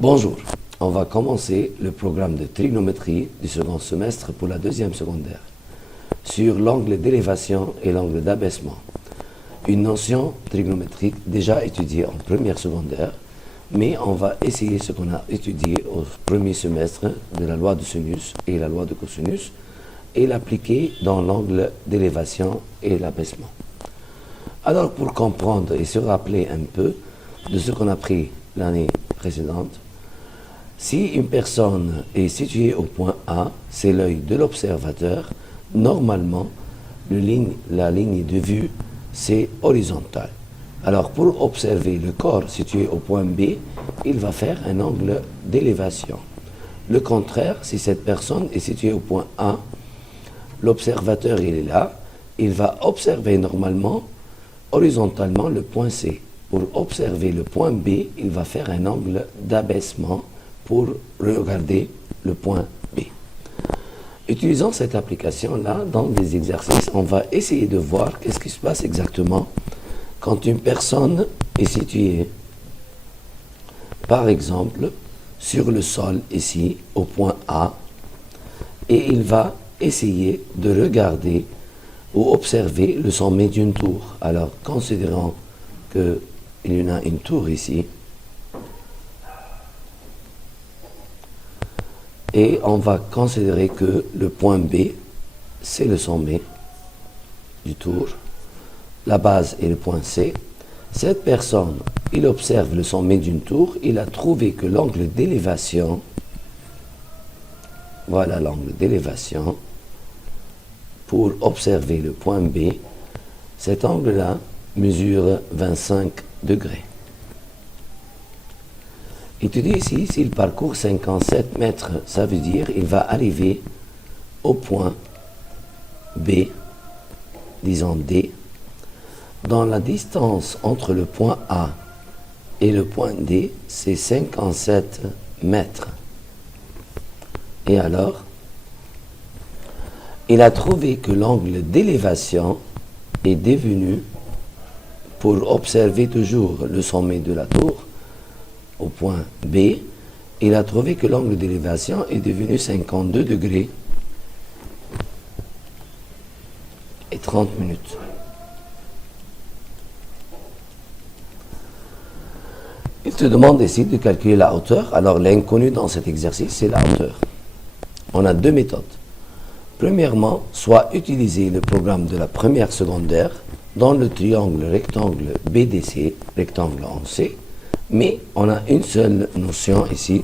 Bonjour, on va commencer le programme de trigonométrie du second semestre pour la deuxième secondaire sur l'angle d'élévation et l'angle d'abaissement. Une notion trigonométrique déjà étudiée en première secondaire, mais on va essayer ce qu'on a étudié au premier semestre de la loi de sinus et la loi de cosinus et l'appliquer dans l'angle d'élévation et l'abaissement. Alors pour comprendre et se rappeler un peu de ce qu'on a pris l'année précédente, si une personne est située au point A, c'est l'œil de l'observateur, normalement, la ligne de vue, c'est horizontal. Alors pour observer le corps situé au point B, il va faire un angle d'élévation. Le contraire, si cette personne est située au point A, l'observateur il est là, il va observer normalement, horizontalement, le point C. Pour observer le point B, il va faire un angle d'abaissement pour regarder le point B. Utilisant cette application-là, dans des exercices, on va essayer de voir qu'est-ce qui se passe exactement quand une personne est située, par exemple, sur le sol ici, au point A, et il va essayer de regarder ou observer le sommet d'une tour. Alors, considérons qu'il y en a une tour ici, et on va considérer que le point B, c'est le sommet du tour. La base est le point C. Cette personne, il observe le sommet d'une tour. Il a trouvé que l'angle d'élévation, voilà l'angle d'élévation, pour observer le point B, cet angle-là mesure 25 degrés. Étudiez ici, s'il parcourt 57 mètres, ça veut dire qu'il va arriver au point B, disons D, dans la distance entre le point A et le point D, c'est 57 mètres. Et alors, il a trouvé que l'angle d'élévation est devenu, pour observer toujours le sommet de la tour, au point B, il a trouvé que l'angle d'élévation est devenu 52 degrés et 30 minutes. Il te demande ici de calculer la hauteur. Alors l'inconnu dans cet exercice, c'est la hauteur. On a deux méthodes. Premièrement, soit utiliser le programme de la première secondaire dans le triangle rectangle BDC, rectangle en C, mais on a une seule notion ici,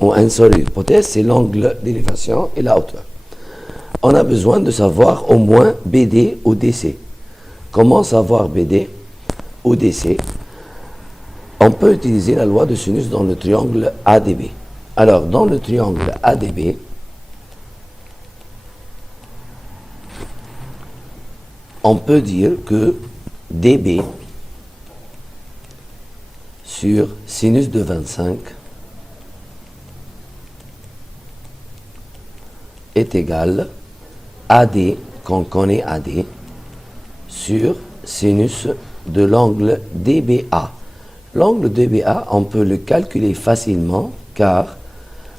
ou une seule hypothèse, c'est l'angle d'élévation et la hauteur. On a besoin de savoir au moins BD ou DC. Comment savoir BD ou DC? On peut utiliser la loi de sinus dans le triangle ADB. Alors, dans le triangle ADB, on peut dire que DB sur sinus de 25 est égal à AD, qu'on connaît AD, sur sinus de l'angle DBA. L'angle DBA, on peut le calculer facilement car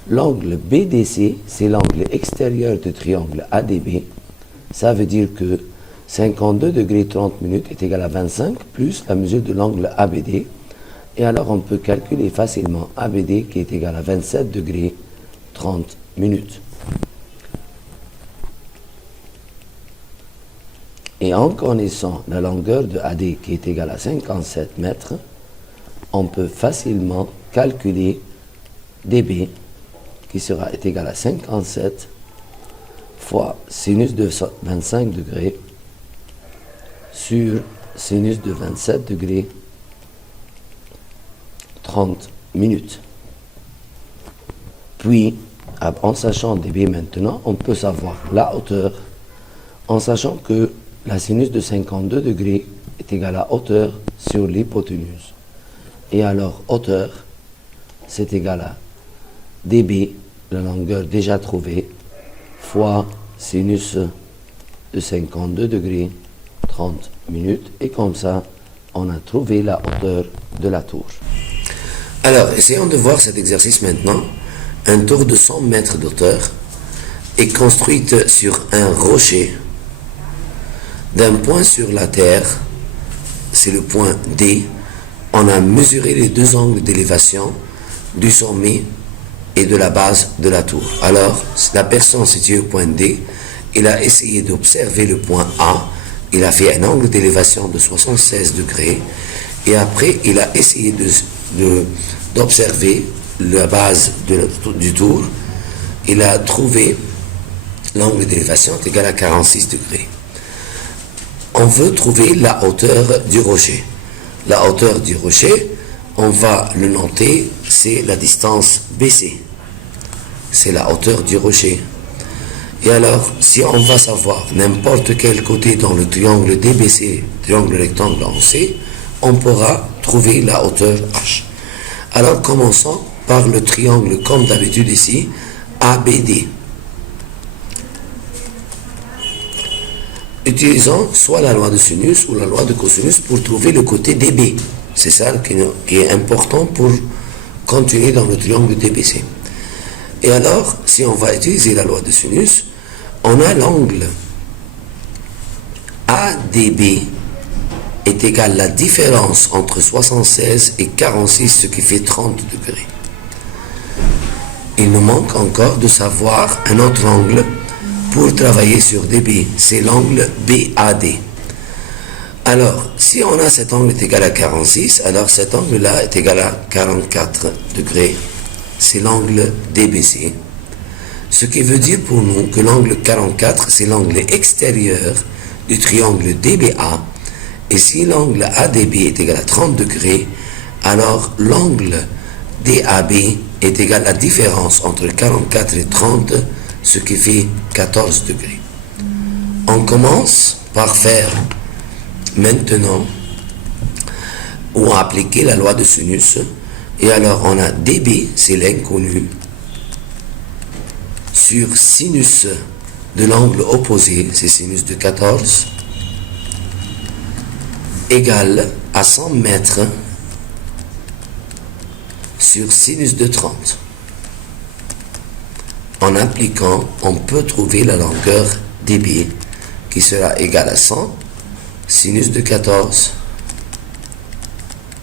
l'angle BDC, c'est l'angle extérieur du triangle ADB. Ça veut dire que 52 degrés 30 minutes est égal à 25 plus la mesure de l'angle ABD. Et alors on peut calculer facilement ABD qui est égal à 27 degrés 30 minutes. Et en connaissant la longueur de AD qui est égale à 57 mètres, on peut facilement calculer DB qui sera égal à 57 fois sinus de 25 degrés sur sinus de 27 degrés 30 minutes. Puis, en sachant DB maintenant, on peut savoir la hauteur en sachant que la sinus de 52 degrés est égale à hauteur sur l'hypoténuse. Et alors, hauteur, c'est égal à dB, la longueur déjà trouvée, fois sinus de 52 degrés 30 minutes. Et comme ça, on a trouvé la hauteur de la tour. Alors, essayons de voir cet exercice maintenant. Un tour de 100 mètres d'auteur est construite sur un rocher d'un point sur la terre, c'est le point D. On a mesuré les deux angles d'élévation du sommet et de la base de la tour. Alors, la personne située au point D, il a essayé d'observer le point A, il a fait un angle d'élévation de 76 degrés, et après, il a essayé d'observer la base du tour. Il a trouvé l'angle d'élévation est égal à 46 degrés. On veut trouver la hauteur du rocher. La hauteur du rocher, on va le noter, c'est la distance BC. C'est la hauteur du rocher. Et alors, si on va savoir n'importe quel côté dans le triangle DBC, triangle rectangle en C, on pourra trouver la hauteur H. Alors, commençons par le triangle, comme d'habitude ici, ABD. Utilisons soit la loi de sinus ou la loi de cosinus pour trouver le côté DB. C'est ça qui est important pour continuer dans le triangle DBC. Et alors, si on va utiliser la loi de sinus, on a l'angle ADB est égal à la différence entre 76 et 46, ce qui fait 30 degrés. Il nous manque encore de savoir un autre angle pour travailler sur DB, c'est l'angle BAD. Alors, si on a cet angle est égal à 46, alors cet angle-là est égal à 44 degrés. C'est l'angle DBC. Ce qui veut dire pour nous que l'angle 44, c'est l'angle extérieur du triangle DBA. Et si l'angle ADB est égal à 30 degrés, alors l'angle DAB est égal à la différence entre 44 et 30, ce qui fait 14 degrés. On commence par faire maintenant ou appliquer la loi de sinus. Et alors on a DB, c'est l'inconnu, sur sinus de l'angle opposé, c'est sinus de 14, égale à 100 mètres sur sinus de 30. En appliquant, on peut trouver la longueur DB qui sera égale à 100 sinus de 14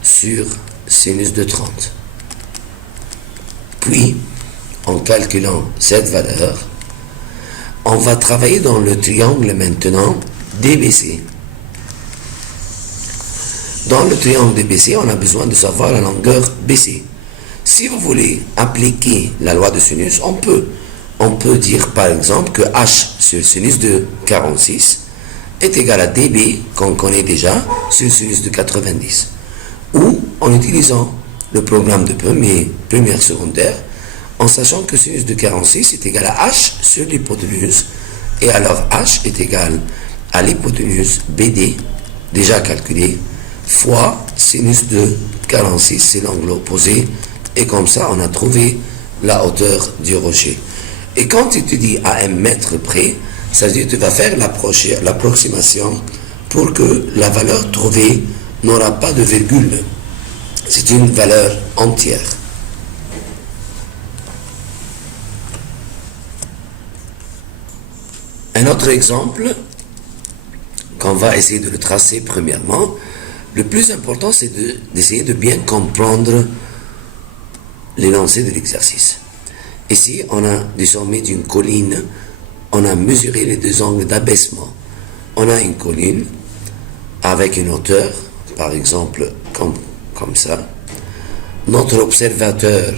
sur sinus de 30. Puis, en calculant cette valeur, on va travailler dans le triangle maintenant DBC. Dans le triangle DBC, on a besoin de savoir la longueur BC. Si vous voulez appliquer la loi de sinus, on peut dire par exemple que H sur sinus de 46 est égal à DB, qu'on connaît déjà, sur sinus de 90. Ou en utilisant le programme de première secondaire, en sachant que sinus de 46 est égal à H sur l'hypoténuse, et alors H est égal à l'hypoténuse BD, déjà calculé, fois sinus de 46, c'est l'angle opposé, et comme ça on a trouvé la hauteur du rocher. Et quand tu te dis à 1 mètre près, ça veut dire que tu vas faire l'approximation pour que la valeur trouvée n'aura pas de virgule. C'est une valeur entière. Un autre exemple, qu'on va essayer de le tracer premièrement, le plus important c'est d'essayer de bien comprendre l'énoncé de l'exercice. Ici, on a du sommet d'une colline, on a mesuré les deux angles d'abaissement. On a une colline avec une hauteur, par exemple, comme ça. Notre observateur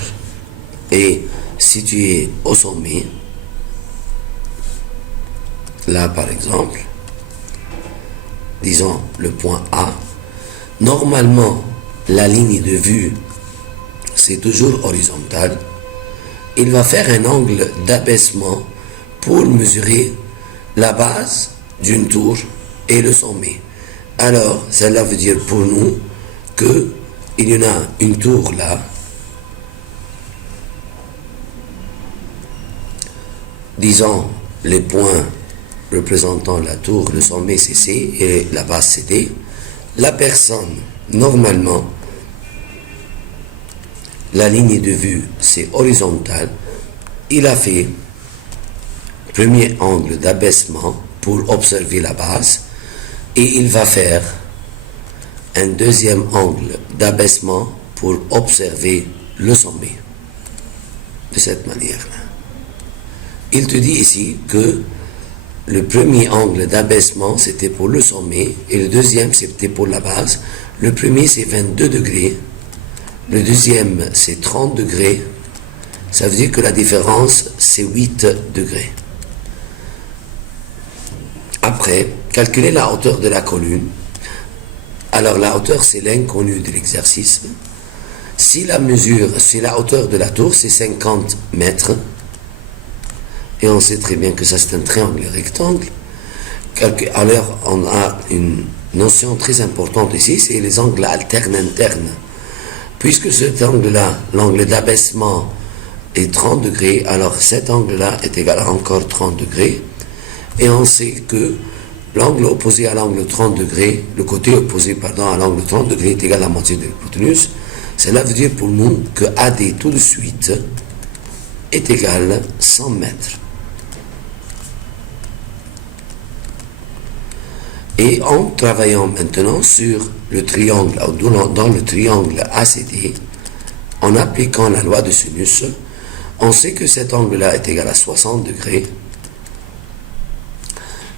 est situé au sommet, là par exemple, disons le point A. Normalement, la ligne de vue, c'est toujours horizontale. Il va faire un angle d'abaissement pour mesurer la base d'une tour et le sommet. Alors, cela veut dire pour nous qu'il y en a une tour là, disons les points représentant la tour, le sommet c'est C et la base c'est D. La personne, normalement, la ligne de vue, c'est horizontal, il a fait premier angle d'abaissement pour observer la base et il va faire un deuxième angle d'abaissement pour observer le sommet. De cette manière-là. Il te dit ici que le premier angle d'abaissement, c'était pour le sommet, et le deuxième, c'était pour la base. Le premier, c'est 22 degrés. Le deuxième, c'est 30 degrés. Ça veut dire que la différence, c'est 8 degrés. Après, calculer la hauteur de la colonne. Alors, la hauteur, c'est l'inconnu de l'exercice. Si la hauteur de la tour, c'est 50 mètres, et on sait très bien que ça, c'est un triangle rectangle, alors on a une notion très importante ici, c'est les angles alternes internes. Puisque cet angle-là, l'angle d'abaissement est 30 degrés, alors cet angle-là est égal à encore 30 degrés, et on sait que l'angle opposé à l'angle 30 degrés, le côté opposé, à l'angle 30 degrés est égal à la moitié de l'hypoténuse. Cela veut dire pour nous que AD tout de suite est égal à 100 mètres. Et en travaillant maintenant sur le triangle, dans le triangle ACD, en appliquant la loi de sinus, on sait que cet angle-là est égal à 60 degrés.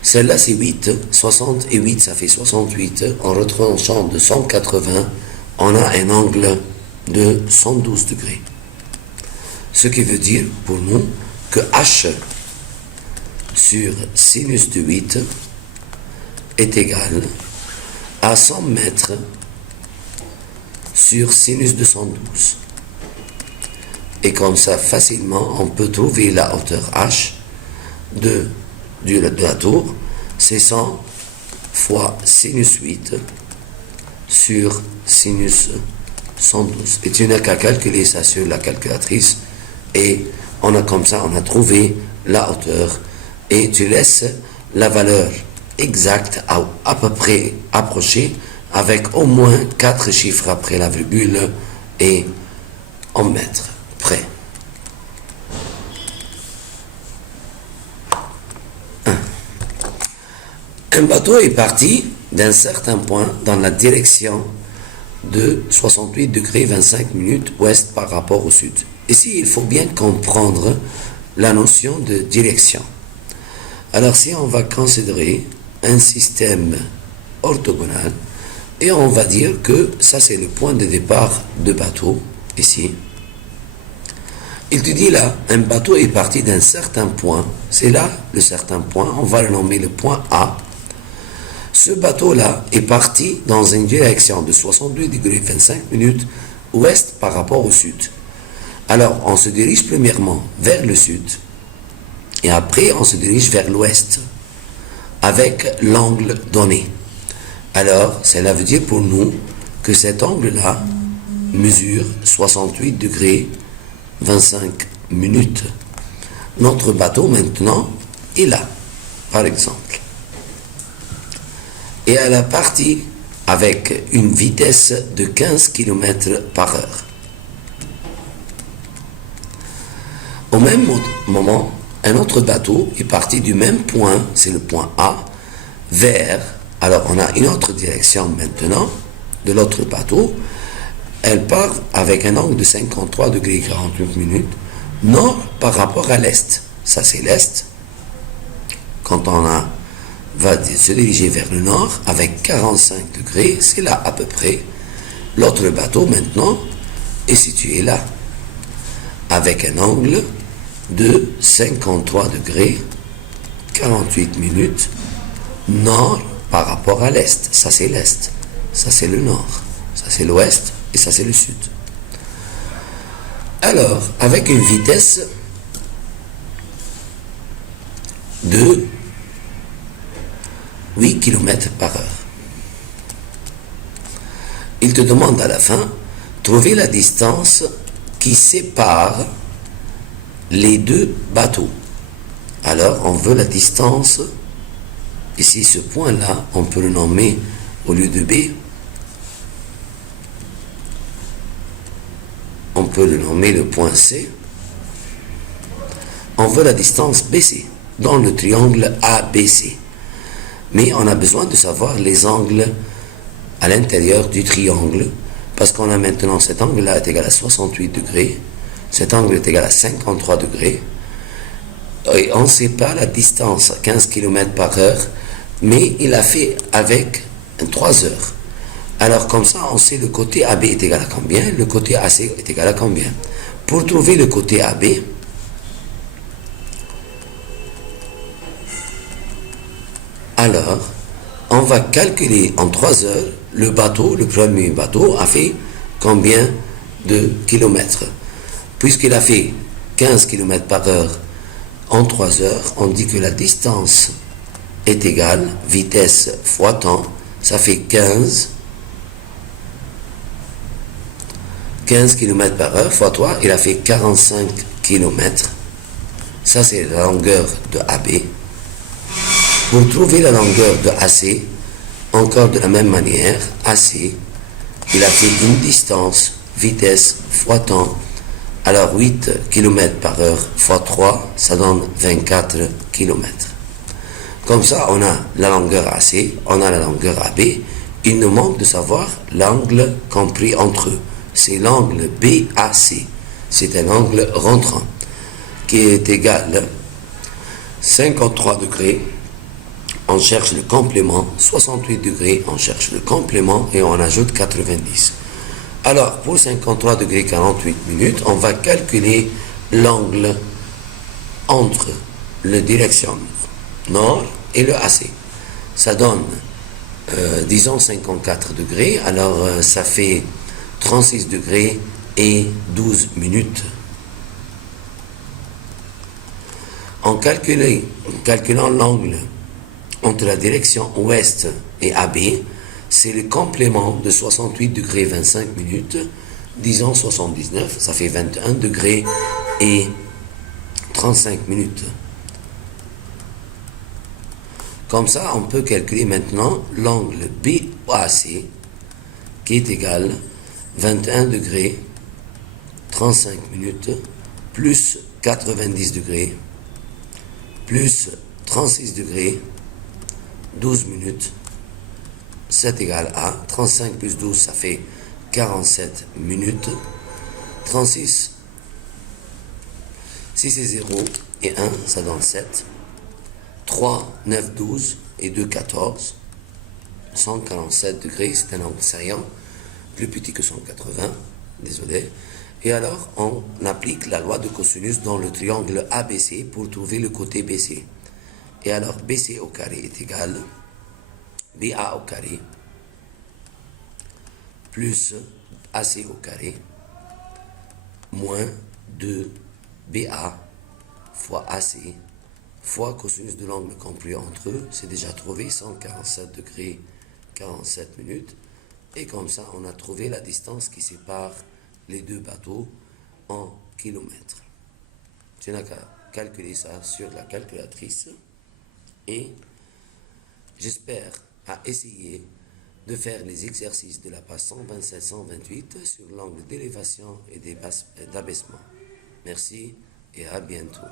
Celle-là, c'est 8. 60 et 8, ça fait 68. En retranchant de 180, on a un angle de 112 degrés. Ce qui veut dire pour nous que H sur sinus de 8 est égal à 100 mètres sur sinus de 112. Et comme ça, facilement, on peut trouver la hauteur H de la tour. C'est 100 fois sinus 8 sur sinus 112. Et tu n'as qu'à calculer ça sur la calculatrice. Et on a trouvé la hauteur. Et tu laisses la valeur exacte à peu près approchée avec au moins 4 chiffres après la virgule et en mètres près. 1. Un bateau est parti d'un certain point dans la direction de 68 degrés 25 minutes ouest par rapport au sud. Ici, il faut bien comprendre la notion de direction. Alors, si on va considérer un système orthogonal, et on va dire que ça, c'est le point de départ de bateau, ici. Il te dit là, un bateau est parti d'un certain point, c'est là le certain point, on va le nommer le point A. Ce bateau-là est parti dans une direction de 62 degrés 25 minutes ouest par rapport au sud. Alors, on se dirige premièrement vers le sud, et après, on se dirige vers l'ouest, avec l'angle donné. Alors, cela veut dire pour nous que cet angle-là mesure 68 degrés 25 minutes. Notre bateau, maintenant, est là, par exemple. Et elle est partie avec une vitesse de 15 km par heure. Au même moment, un autre bateau est parti du même point, c'est le point A, vers, alors on a une autre direction maintenant, de l'autre bateau, elle part avec un angle de 53 degrés 48 minutes, nord par rapport à l'est. Ça c'est l'est. Quand on va se diriger vers le nord, avec 45 degrés, c'est là à peu près. L'autre bateau maintenant est situé là, avec un angle de 53 degrés 48 minutes nord par rapport à l'est. Ça c'est l'est, ça c'est le nord, ça c'est l'ouest et ça c'est le sud. Alors, avec une vitesse de 8 km par heure, il te demande à la fin, trouver la distance qui sépare les deux bateaux. Alors, on veut la distance, ici ce point-là, on peut le nommer au lieu de B, on peut le nommer le point C. On veut la distance BC dans le triangle ABC. Mais on a besoin de savoir les angles à l'intérieur du triangle, parce qu'on a maintenant cet angle-là est égal à 68 degrés, cet angle est égal à 53 degrés, et on ne sait pas la distance à 15 km par heure, mais il a fait avec 3 heures. Alors comme ça, on sait le côté AB est égal à combien, le côté AC est égal à combien. Pour trouver le côté AB, alors, on va calculer en 3 heures, le premier bateau a fait combien de kilomètres. Puisqu'il a fait 15 km par heure en 3 heures, on dit que la distance est égale, vitesse fois temps, ça fait 15 km par heure fois 3, il a fait 45 km. Ça, c'est la longueur de AB. Pour trouver la longueur de AC, encore de la même manière, AC, il a fait une distance, vitesse fois temps, alors 8 km par heure fois 3, ça donne 24 km. Comme ça, on a la longueur AC, on a la longueur AB, il nous manque de savoir l'angle compris entre eux. C'est l'angle BAC, c'est un angle rentrant, qui est égal 53 degrés, on cherche le complément, 68 degrés, on cherche le complément et on ajoute 90. Alors, pour 53 degrés 48 minutes, on va calculer l'angle entre la direction nord et le AC. Ça donne, disons, 54 degrés, alors ça fait 36 degrés et 12 minutes. En calculant l'angle entre la direction ouest et AB, c'est le complément de 68 degrés 25 minutes, disons 79, ça fait 21 degrés et 35 minutes. Comme ça, on peut calculer maintenant l'angle BAC, qui est égal 21 degrés 35 minutes, plus 90 degrés, plus 36 degrés, 12 minutes, c'est égal à 35 plus 12, ça fait 47 minutes, 36, 6 et 0 et 1, ça donne 7, 3, 9, 12 et 2, 14, 147 degrés, c'est un angle saillant, plus petit que 180, désolé. Et alors, on applique la loi de cosinus dans le triangle ABC pour trouver le côté BC. Et alors, BC au carré est égal BA au carré plus AC au carré moins 2BA fois AC fois cosinus de l'angle compris entre eux. C'est déjà trouvé, 147 degrés 47 minutes. Et comme ça, on a trouvé la distance qui sépare les deux bateaux en kilomètres. Tu n'as qu'à calculer ça sur la calculatrice. Et j'espère à essayer de faire les exercices de la page 127-128 sur l'angle d'élévation et d'abaissement. Merci et à bientôt.